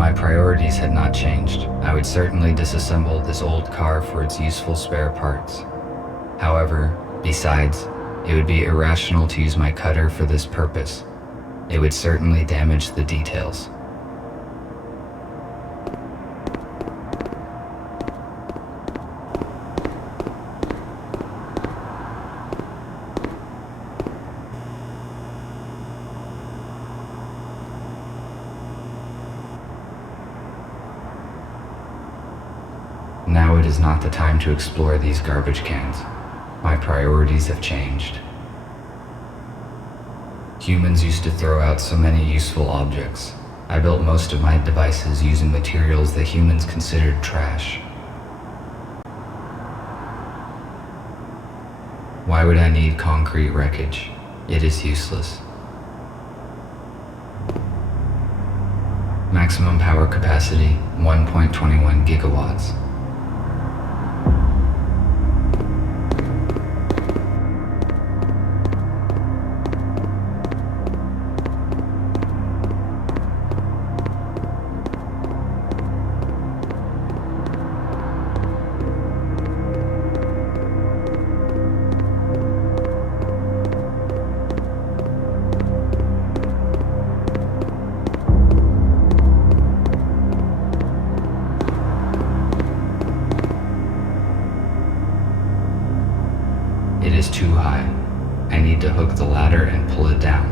my priorities had not changed, I would certainly disassemble this old car for its useful spare parts. However, besides, it would be irrational to use my cutter for this purpose. It would certainly damage the details. Now it is not the time to explore these garbage cans. My priorities have changed. Humans used to throw out so many useful objects. I built most of my devices using materials that humans considered trash. Why would I need concrete wreckage? It is useless. Maximum power capacity, 1.21 gigawatts. It is too high. I need to hook the ladder and pull it down.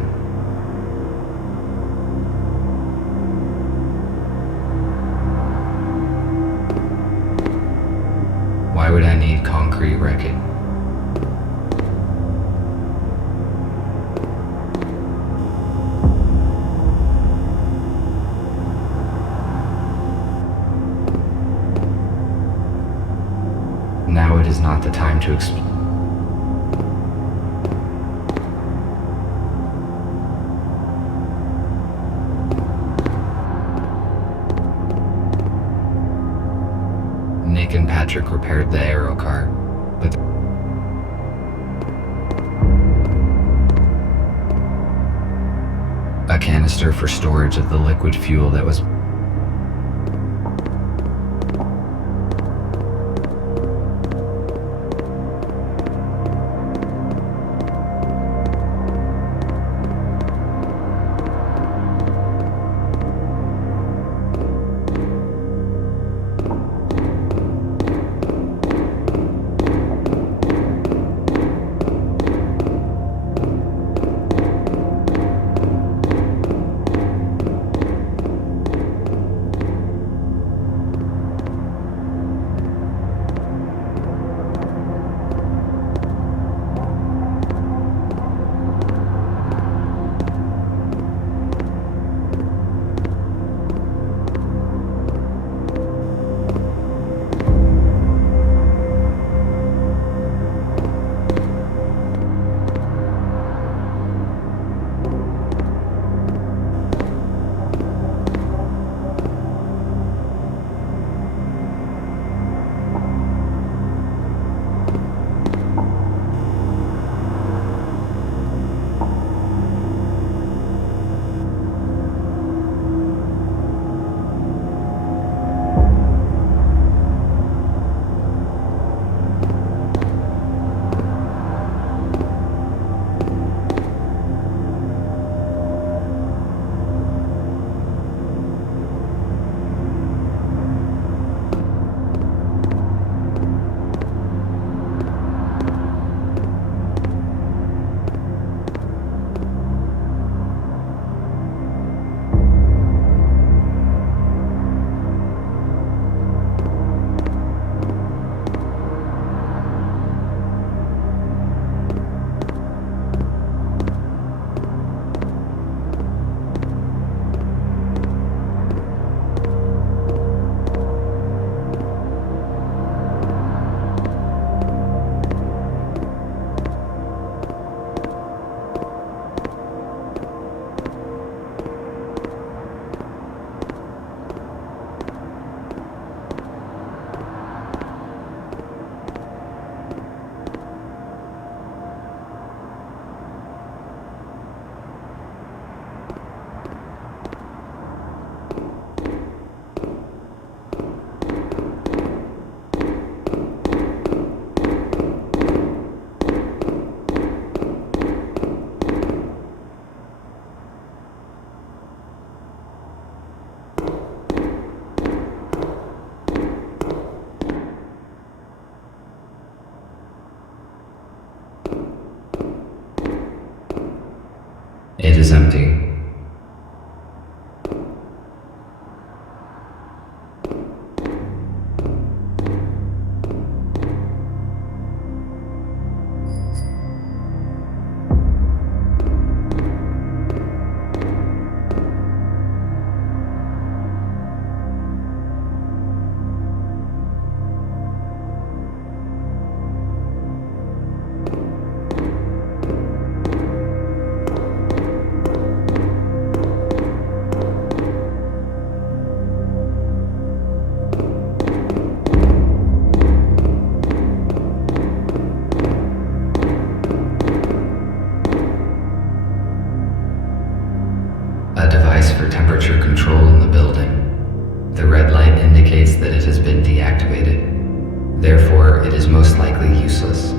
Why would I need concrete wreckage? Now it is not the time to explore. Nick and Patrick repaired the aero car, but a canister for storage of the liquid fuel that was It is empty. A device for temperature control in the building. The red light indicates that it has been deactivated. Therefore, it is most likely useless.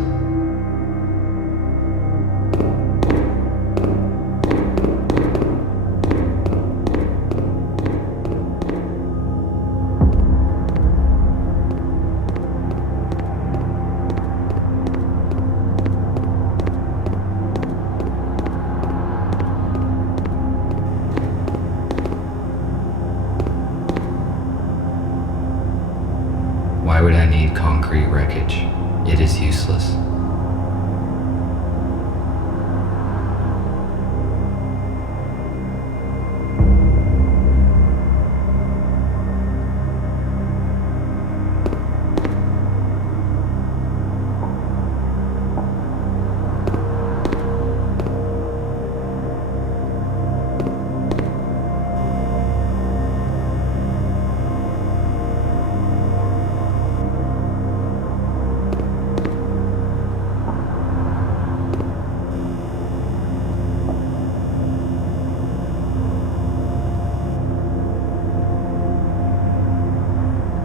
Why would I need concrete wreckage? It is useless.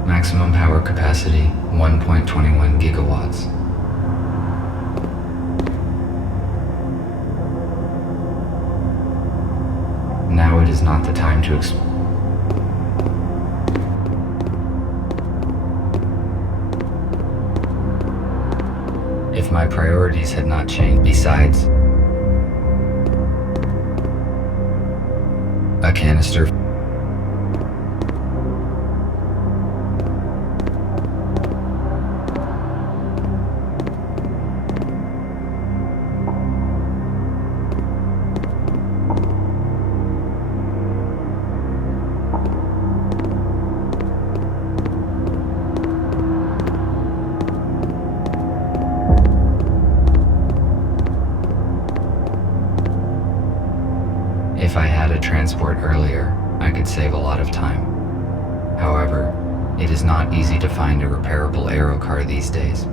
Maximum power capacity 1.21 gigawatts. Now it is not the time to If my priorities had not changed, besides a canister. If I had a transport earlier, I could save a lot of time. However, it is not easy to find a repairable aero car these days.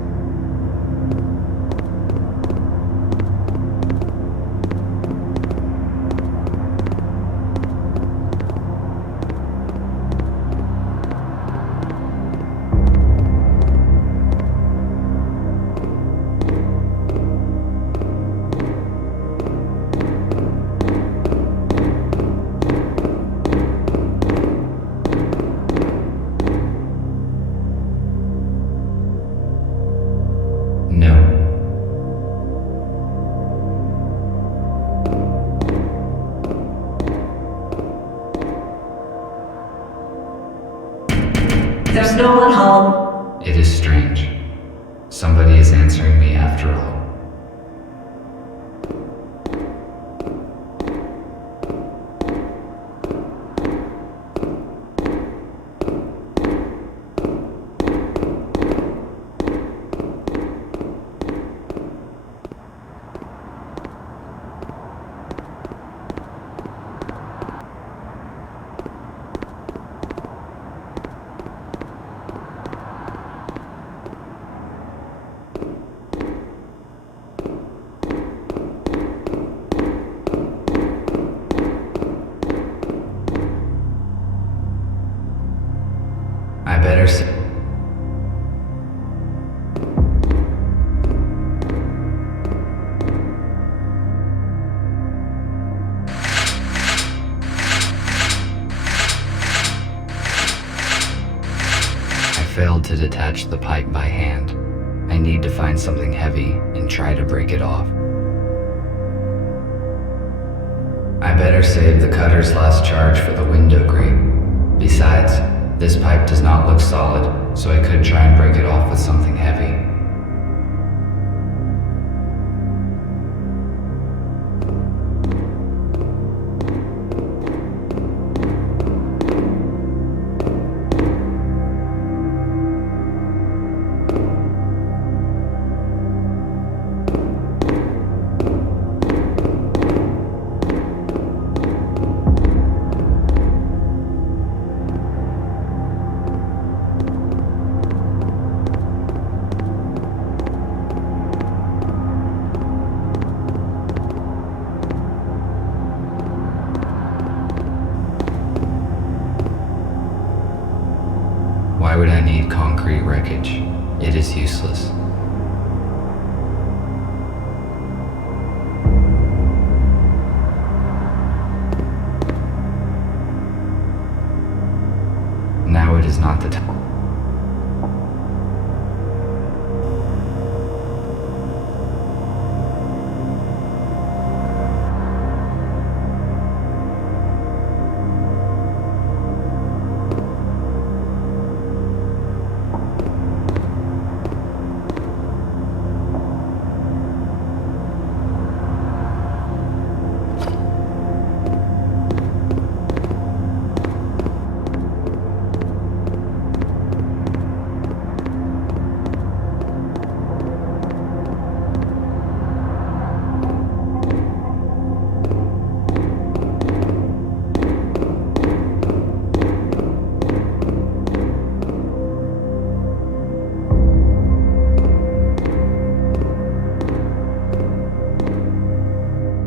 No. There's no one home. It is strange. Somebody is answering me after all. I better say. I failed to detach the pipe by hand. I need to find something heavy and try to break it off. I better save the cutter's last charge for the window grate. Besides, this pipe does not look solid, so I could try and break it off with something heavy. Why would I need concrete wreckage? It is useless. Now it is not the time.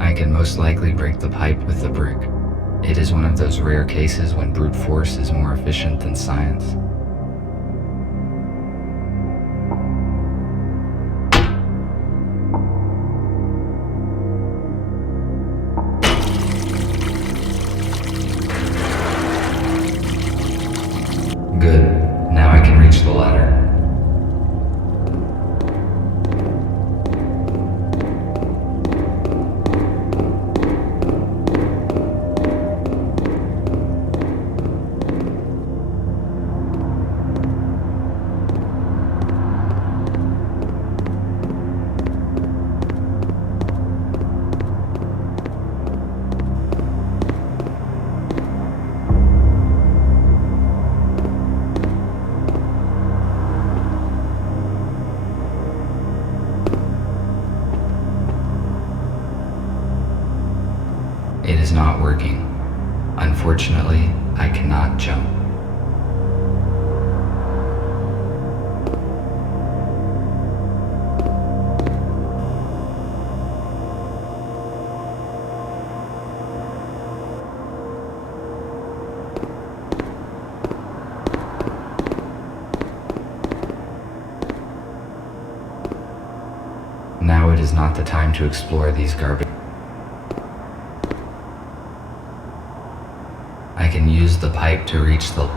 I can most likely break the pipe with the brick. It is one of those rare cases when brute force is more efficient than science. Good. Now I can reach the ladder. It is not working. Unfortunately, I cannot jump. Now it is not the time to explore these garbage. I can use the pipe to reach the...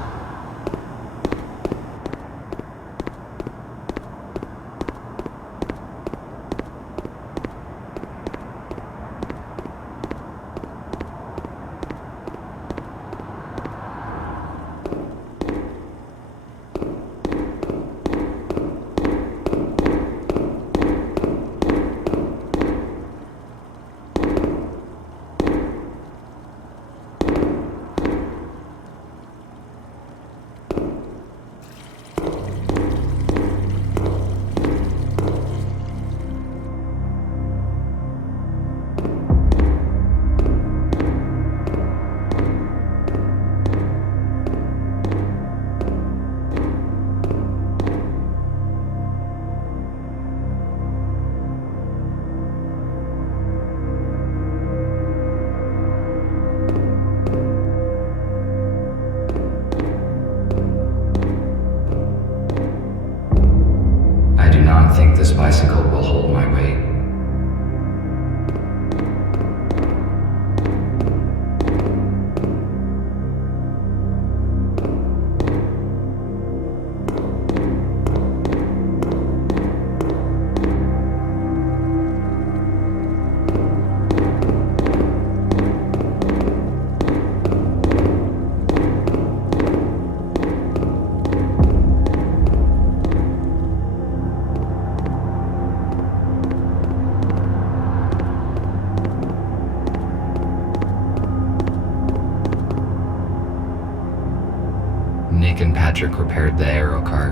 Patrick repaired the aero car,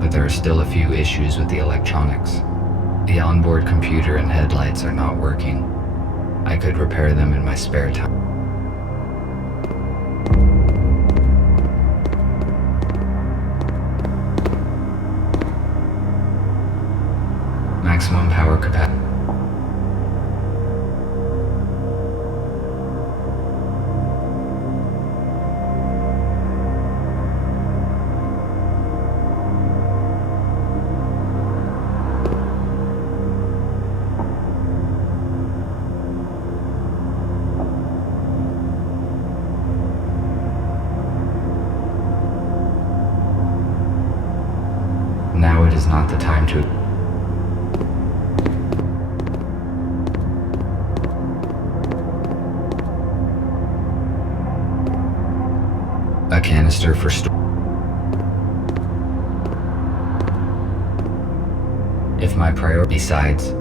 but there are still a few issues with the electronics. The onboard computer and headlights are not working. I could repair them in my spare time. Maximum power capacity. Now it is not the time to. A canister for if my priority. Besides,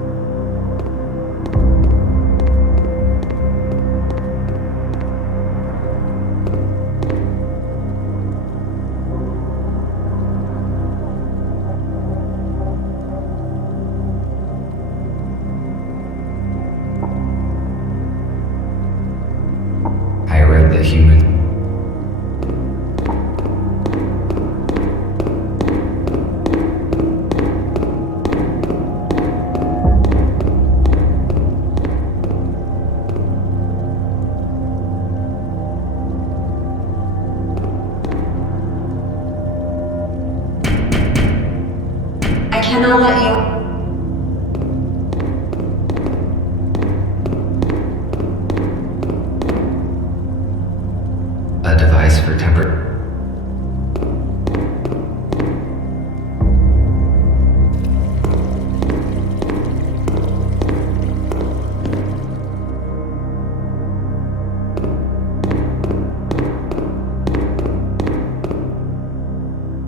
I read that human. I cannot let you. A device for temper.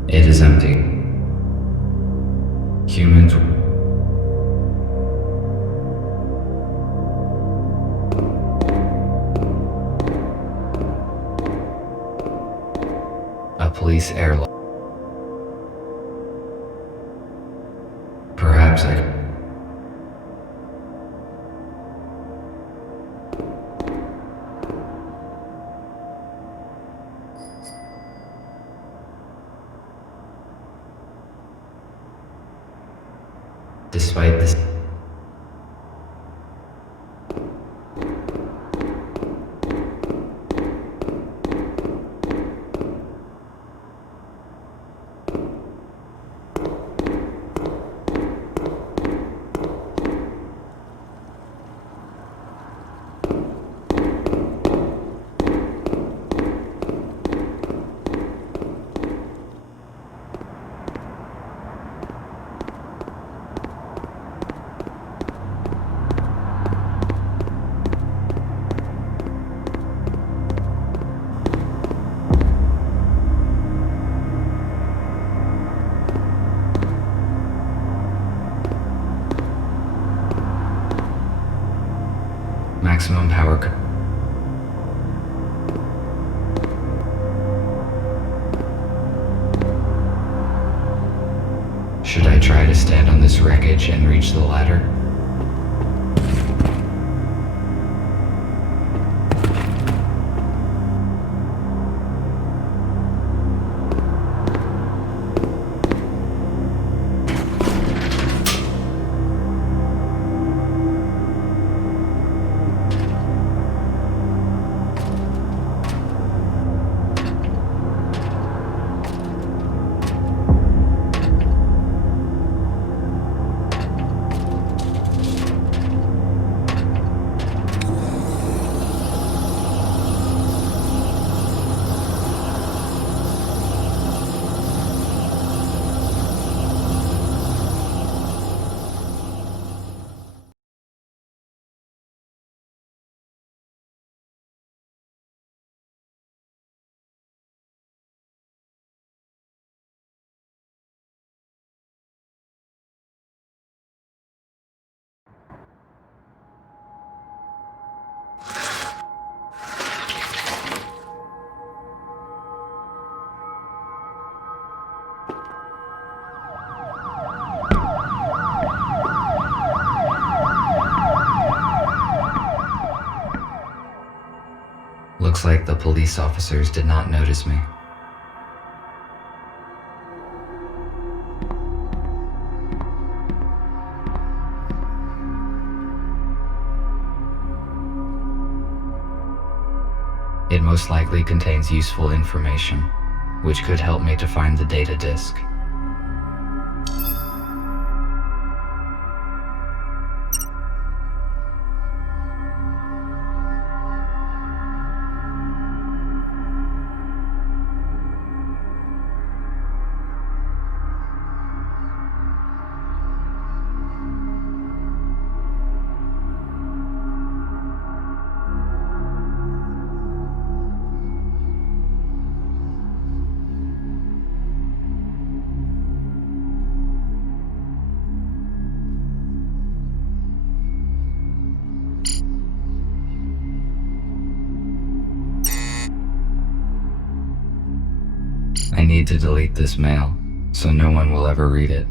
It is empty. Humans. A police airline. Perhaps I. Despite this. Maximum power. Should I try to stand on this wreckage and reach the ladder? Looks like the police officers did not notice me. It most likely contains useful information, which could help me to find the data disk. I need to delete this mail, so no one will ever read it.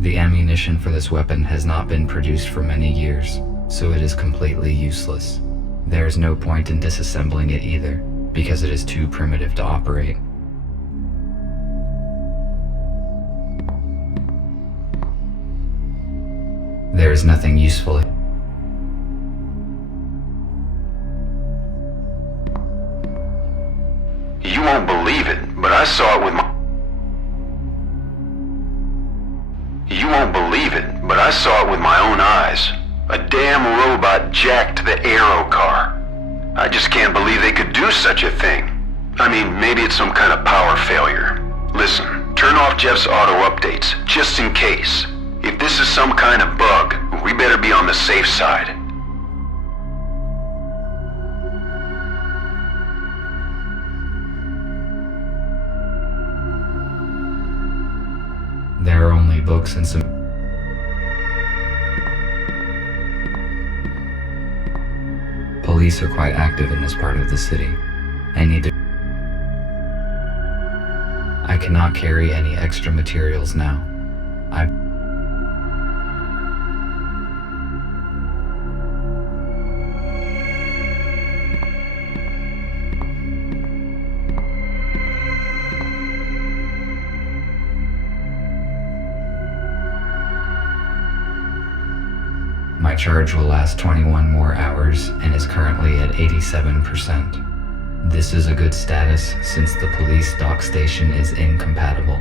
The ammunition for this weapon has not been produced for many years, so it is completely useless. There is no point in disassembling it either, because it is too primitive to operate. There is nothing useful. You won't believe it, but I saw it with my... You won't believe it, but I saw it with my own eyes. A damn robot jacked the Aero car. I just can't believe they could do such a thing. I mean, maybe it's some kind of power failure. Listen, turn off Jeff's auto updates, just in case. If this is some kind of bug, we better be on the safe side. There are only books and some... Police are quite active in this part of the city. I need to... I cannot carry any extra materials now. My charge will last 21 more hours and is currently at 87%. This is a good status since the police dock station is incompatible.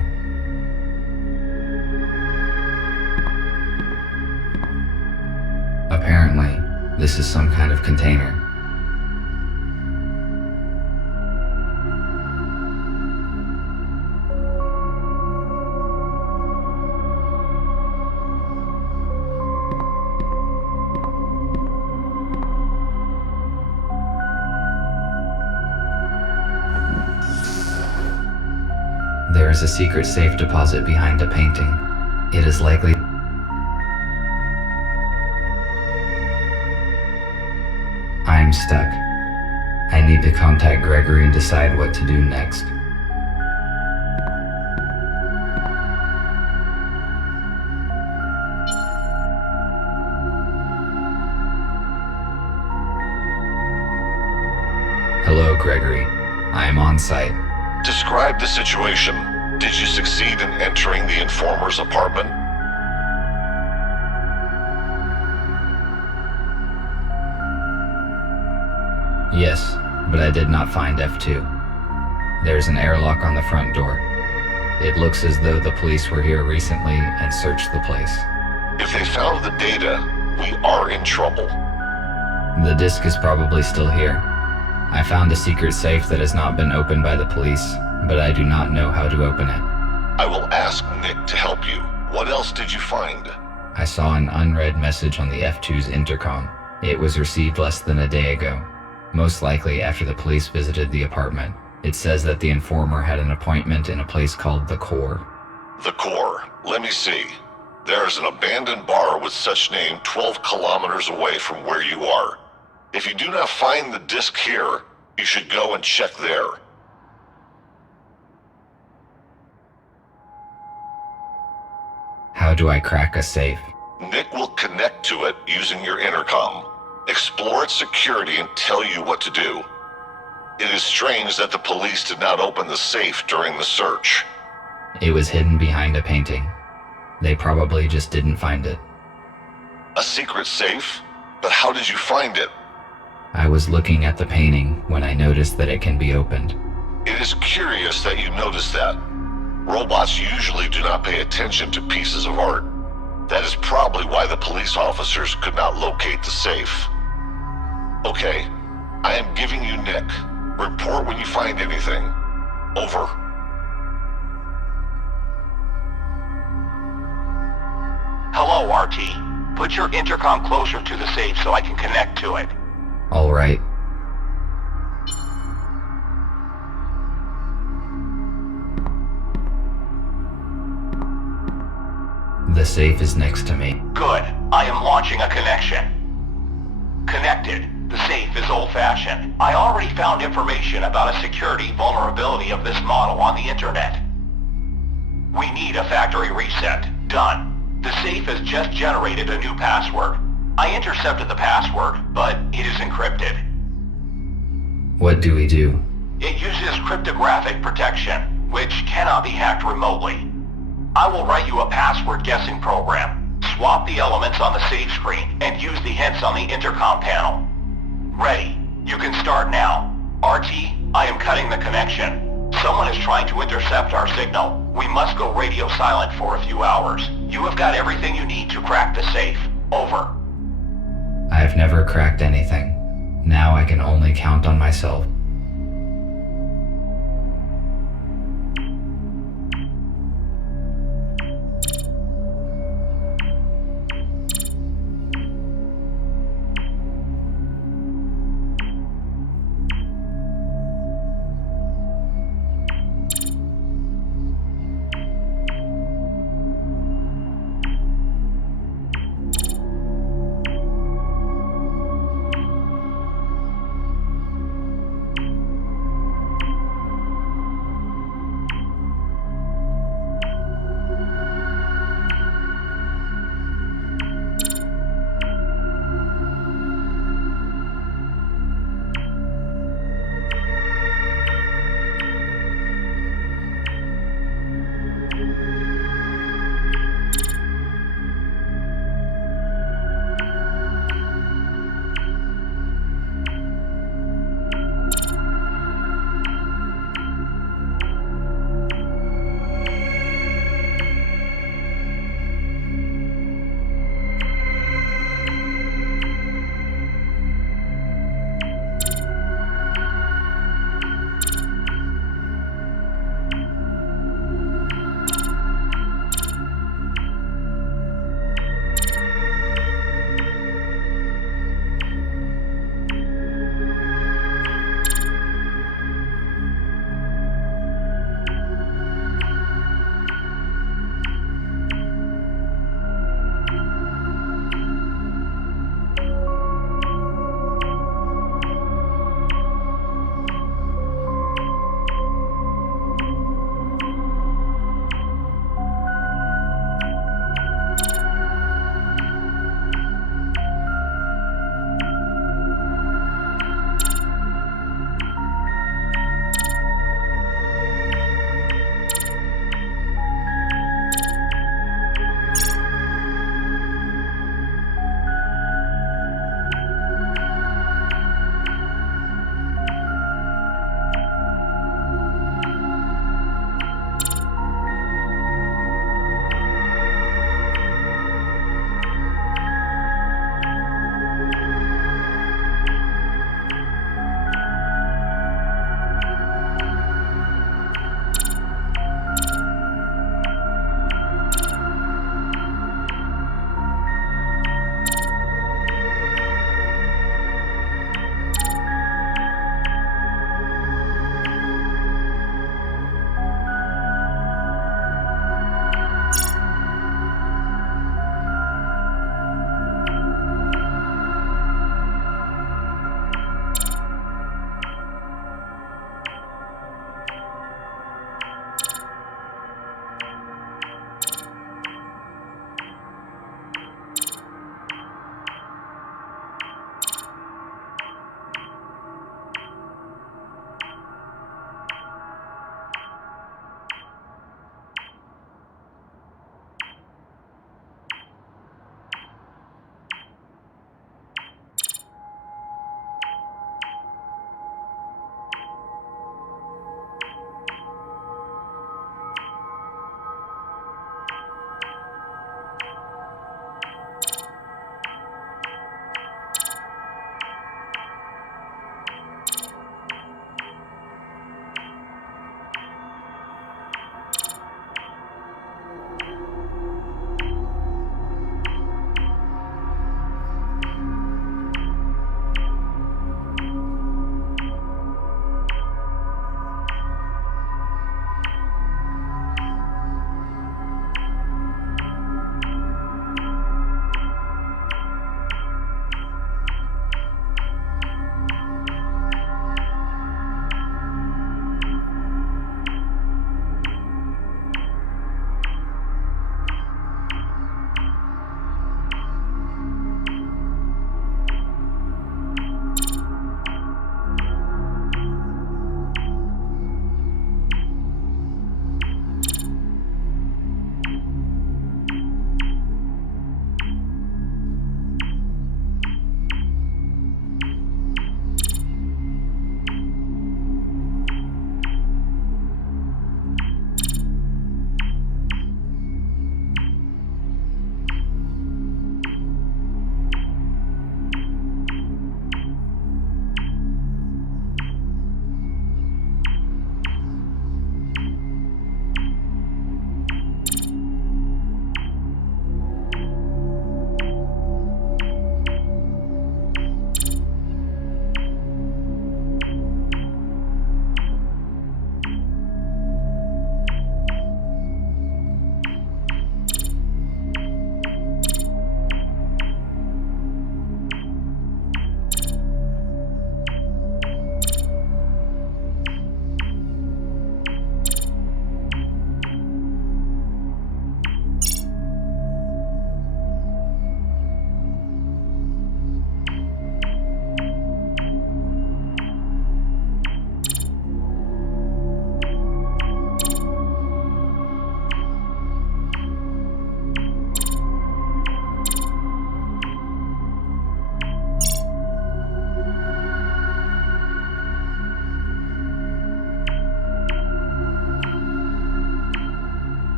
Apparently, this is some kind of container. There is a secret safe deposit behind a painting. It is likely... I am stuck. I need to contact Gregory and decide what to do next. Hello, Gregory. I am on site. Describe the situation. Did you succeed in entering the informer's apartment? Yes, but I did not find F2. There's an airlock on the front door. It looks as though the police were here recently and searched the place. If they found the data, we are in trouble. The disk is probably still here. I found a secret safe that has not been opened by the police, but I do not know how to open it. I will ask Nick to help you. What else did you find? I saw an unread message on the F2's intercom. It was received less than a day ago, most likely after the police visited the apartment. It says that the informer had an appointment in a place called The Core. The Core. Let me see. There's an abandoned bar with such name 12 kilometers away from where you are. If you do not find the disc here, you should go and check there. do I crack a safe? Nick will connect to it using your intercom, explore its security, and tell you what to do. It is strange that the police did not open the safe during the search. It was hidden behind a painting. They probably just didn't find it. A secret safe? But how did you find it? I was looking at the painting when I noticed that it can be opened. It is curious that you noticed that. Robots usually do not pay attention to pieces of art. That is probably why the police officers could not locate the safe. Okay, I am giving you Nick. Report when you find anything. Over. Hello, RT. Put your intercom closer to the safe so I can connect to it. All right. The safe is next to me. Good. I am launching a connection. Connected. The safe is old-fashioned. I already found information about a security vulnerability of this model on the internet. We need a factory reset. Done. The safe has just generated a new password. I intercepted the password, but it is encrypted. What do we do? It uses cryptographic protection, which cannot be hacked remotely. I will write you a password guessing program. Swap the elements on the save screen and use the hints on the intercom panel. Ready. You can start now. RT, I am cutting the connection. Someone is trying to intercept our signal. We must go radio silent for a few hours. You have got everything you need to crack the safe. Over. I have never cracked anything. Now I can only count on myself.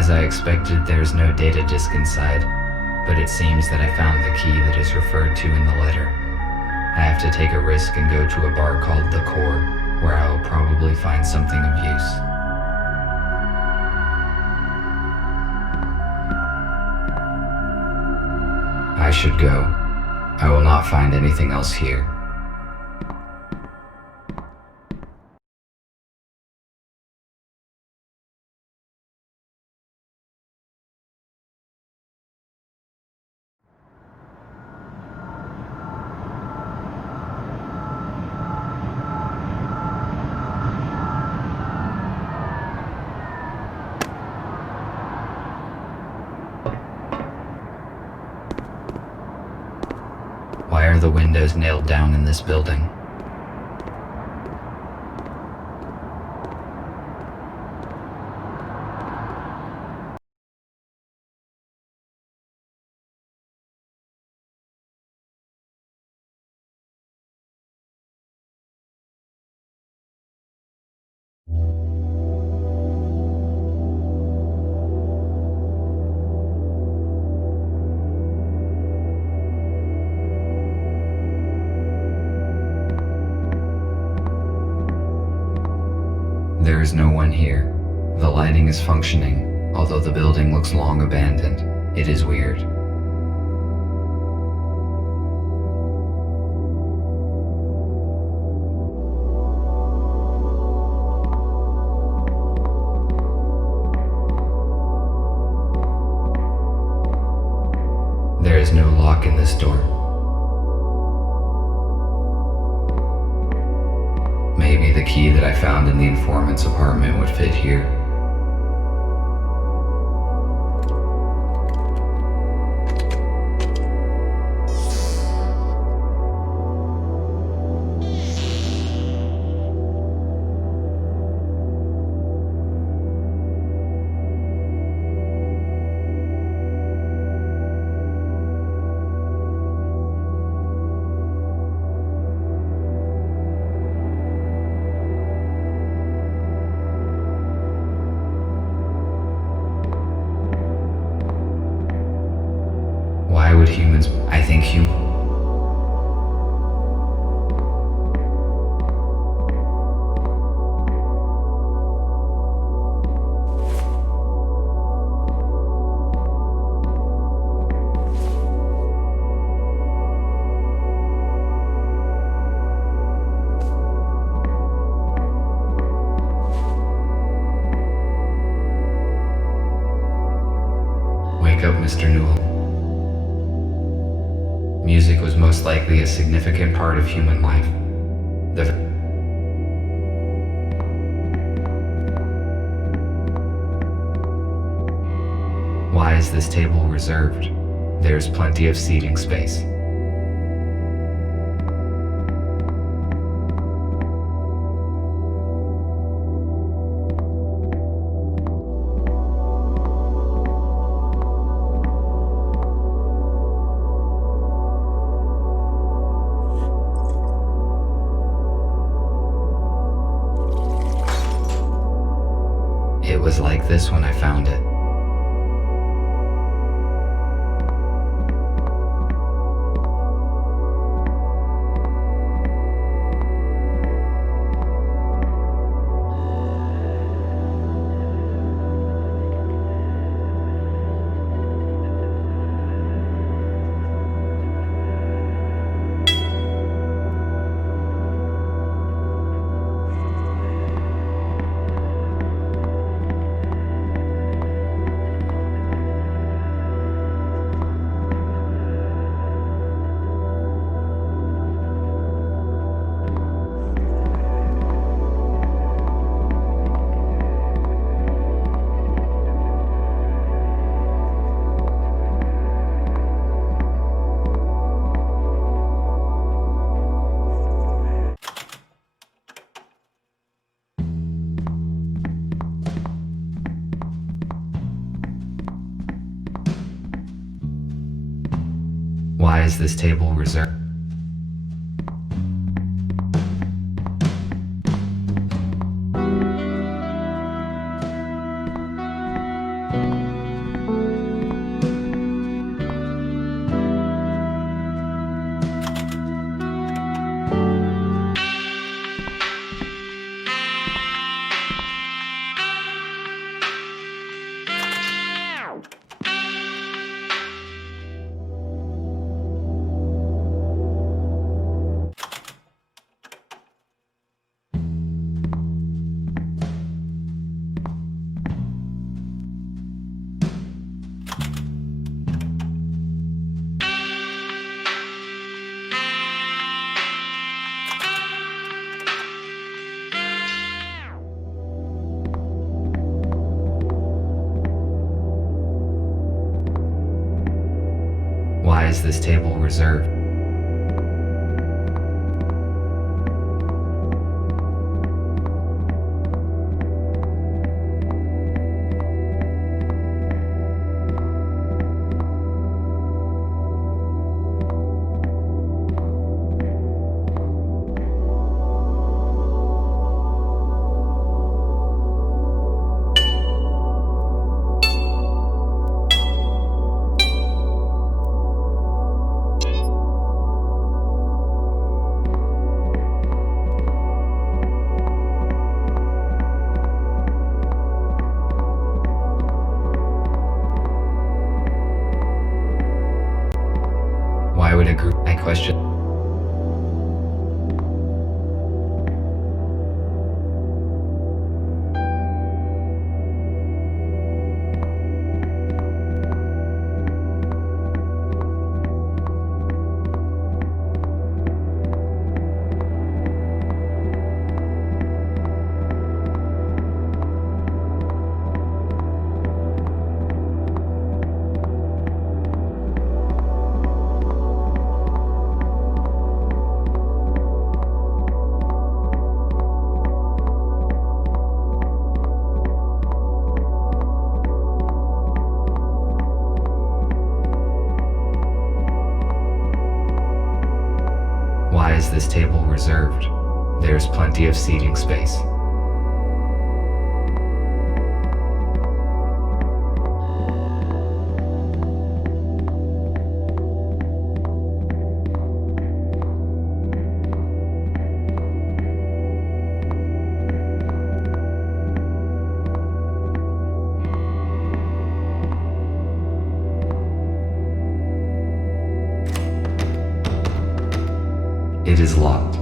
As I expected, there's no data disk inside, but it seems that I found the key that is referred to in the letter. I have to take a risk and go to a bar called The Core, where I will probably find something of use. I should go. I will not find anything else here. Why are the windows nailed down in this building? There is no one here. The lighting is functioning, although the building looks long abandoned. It is weird. There is no lock in this door. Maybe the key that I found in the informant's apartment would fit here. Why would humans? I think Wake up, Mr. Newell. Music was most likely a significant part of human life. Why is this table reserved? There's plenty of seating space. It was like this when I found it. Why is this table reserved? is this table reserved? Why would a group, I question? Why is this table reserved? There's plenty of seating space. It is locked.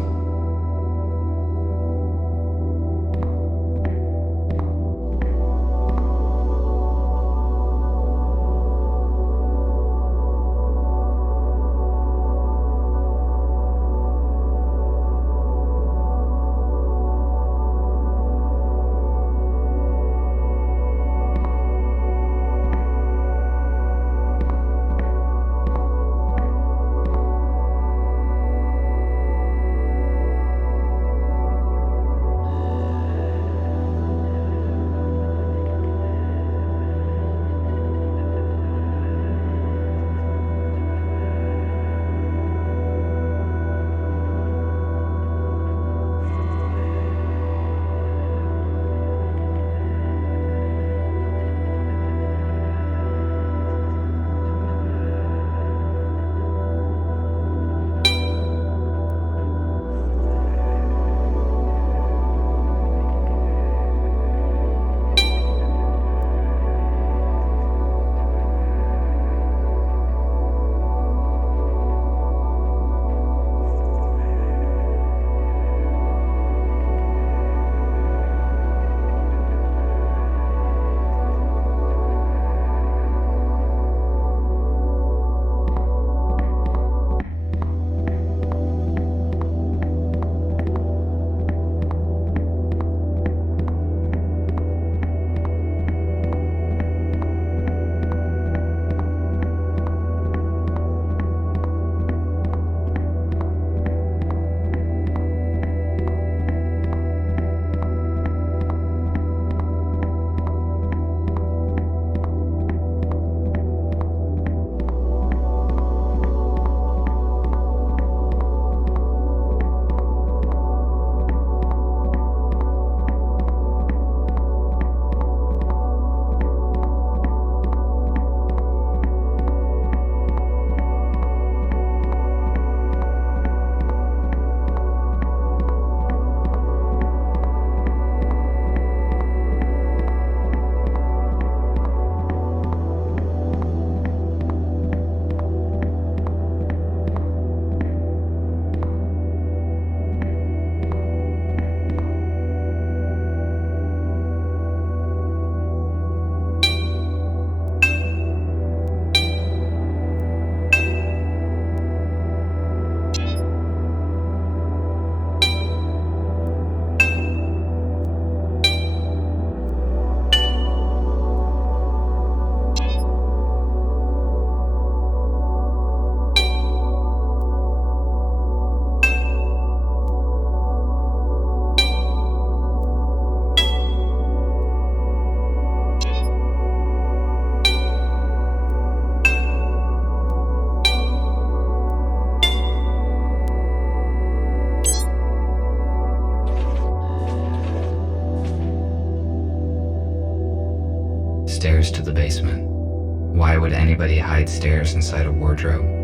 Stairs to the basement. Why would anybody hide stairs inside a wardrobe?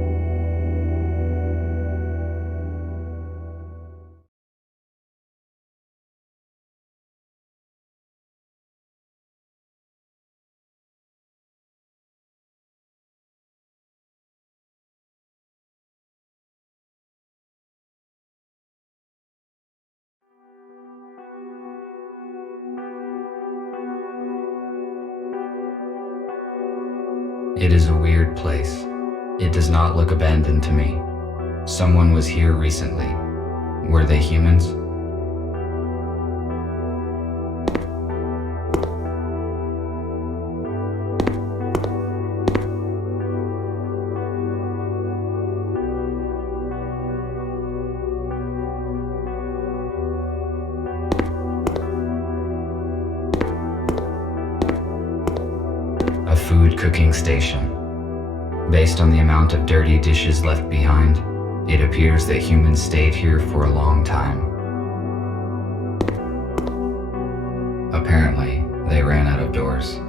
It is a weird place. It does not look abandoned to me. Someone was here recently. Were they humans? A food cooking station. Based on the amount of dirty dishes left behind, it appears that humans stayed here for a long time. Apparently, they ran out of doors.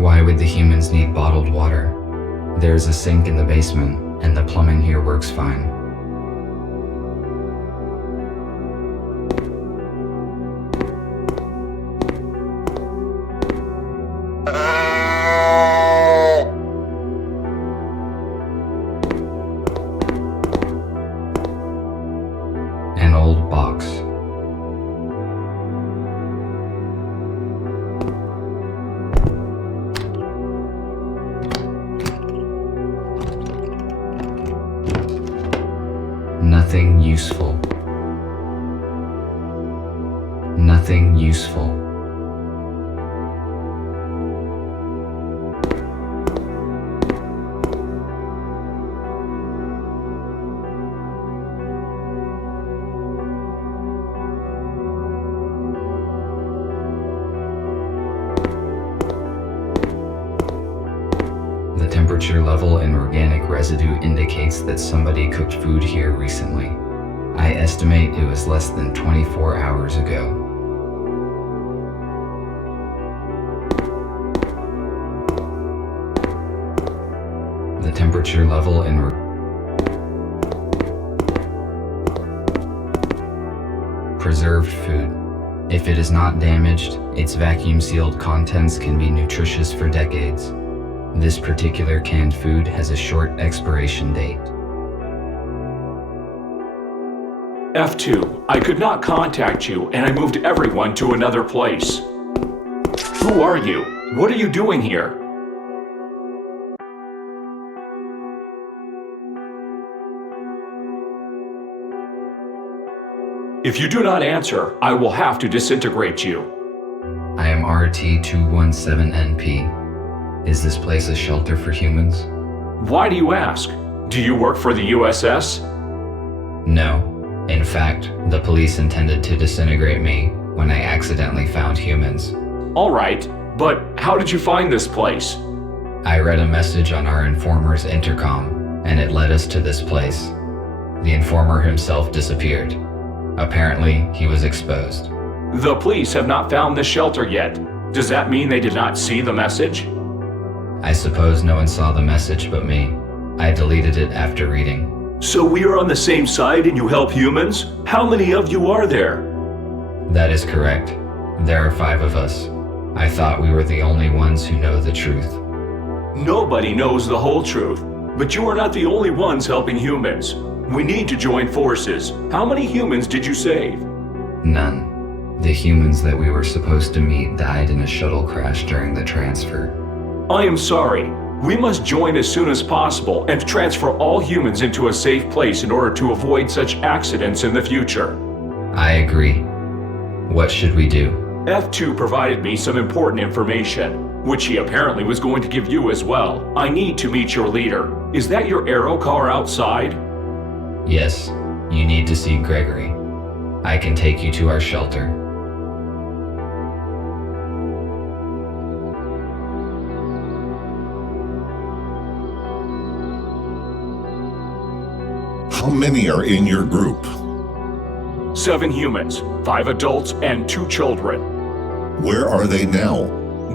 Why would the humans need bottled water? There's a sink in the basement, and the plumbing here works fine. An old box. Nothing useful. Nothing useful. The temperature level in organic residue indicates that somebody cooked food here recently. I estimate it was less than 24 hours ago. The temperature level in preserved food. If it is not damaged, its vacuum-sealed contents can be nutritious for decades. This particular canned food has a short expiration date. F2, I could not contact you, and I moved everyone to another place. Who are you? What are you doing here? If you do not answer, I will have to disintegrate you. I am RT217NP. Is this place a shelter for humans? Why do you ask? Do you work for the USS? No. In fact, the police intended to disintegrate me when I accidentally found humans. All right, but how did you find this place? I read a message on our informer's intercom, and it led us to this place. The informer himself disappeared. Apparently, he was exposed. The police have not found this shelter yet. Does that mean they did not see the message? I suppose no one saw the message but me. I deleted it after reading. So we are on the same side and you help humans? How many of you are there? That is correct. There are 5 of us. I thought we were the only ones who know the truth. Nobody knows the whole truth, but you are not the only ones helping humans. We need to join forces. How many humans did you save? None. The humans that we were supposed to meet died in a shuttle crash during the transfer. I am sorry. We must join as soon as possible and transfer all humans into a safe place in order to avoid such accidents in the future. I agree. What should we do? F2 provided me some important information, which he apparently was going to give you as well. I need to meet your leader. Is that your aero car outside? Yes, you need to see Gregory. I can take you to our shelter. How many are in your group? 7 humans, 5 adults, and 2 children. Where are they now?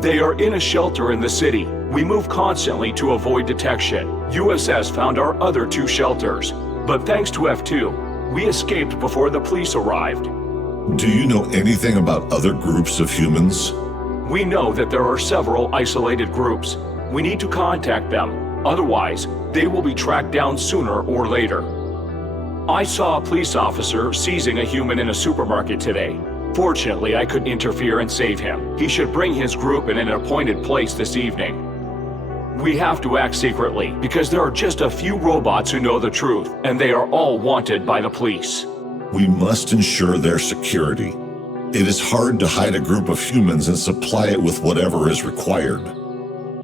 They are in a shelter in the city. We move constantly to avoid detection. USS found our other 2 shelters, but thanks to F2, we escaped before the police arrived. Do you know anything about other groups of humans? We know that there are several isolated groups. We need to contact them, otherwise they will be tracked down sooner or later. I saw a police officer seizing a human in a supermarket today. Fortunately, I couldn't interfere and save him. He should bring his group in an appointed place this evening. We have to act secretly because there are just a few robots who know the truth, and they are all wanted by the police. We must ensure their security. It is hard to hide a group of humans and supply it with whatever is required.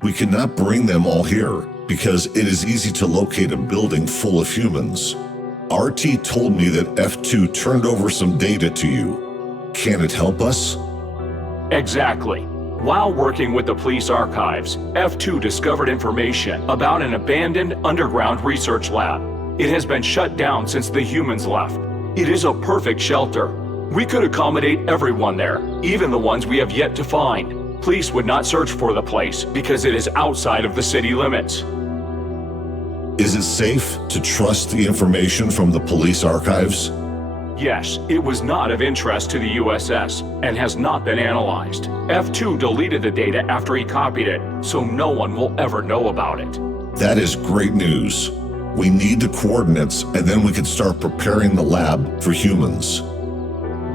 We cannot bring them all here because it is easy to locate a building full of humans. RT told me that F2 turned over some data to you. Can it help us? Exactly. While working with the police archives, F2 discovered information about an abandoned underground research lab. It has been shut down since the humans left. It is a perfect shelter. We could accommodate everyone there, even the ones we have yet to find. Police would not search for the place because it is outside of the city limits. Is it safe to trust the information from the police archives? Yes, it was not of interest to the USS and has not been analyzed. F2 deleted the data after he copied it, so no one will ever know about it. That is great news. We need the coordinates, and then we can start preparing the lab for humans.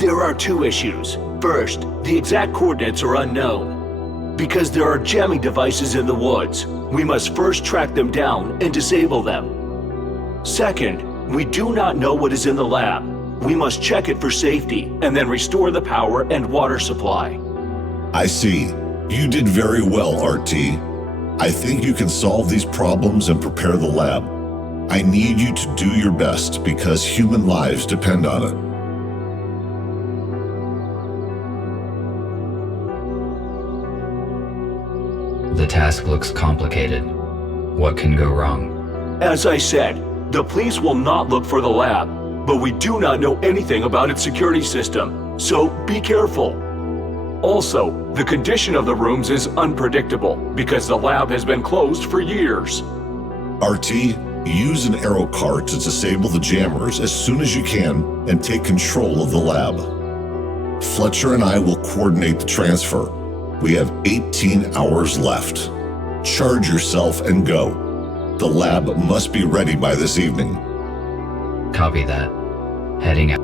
There are 2 issues. First, the exact coordinates are unknown. Because there are jamming devices in the woods, we must first track them down and disable them. Second, we do not know what is in the lab. We must check it for safety and then restore the power and water supply. I see. You did very well, RT. I think you can solve these problems and prepare the lab. I need you to do your best because human lives depend on it. The task looks complicated. What can go wrong? As I said, the police will not look for the lab, but we do not know anything about its security system, so be careful. Also, the condition of the rooms is unpredictable because the lab has been closed for years. RT, use an arrow car to disable the jammers as soon as you can and take control of the lab. Fletcher and I will coordinate the transfer. We have 18 hours left. Charge yourself and go. The lab must be ready by this evening. Copy that. Heading out.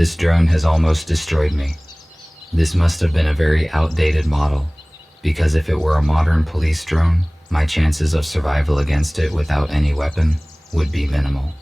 This drone has almost destroyed me. This must have been a very outdated model, because if it were a modern police drone, my chances of survival against it without any weapon would be minimal.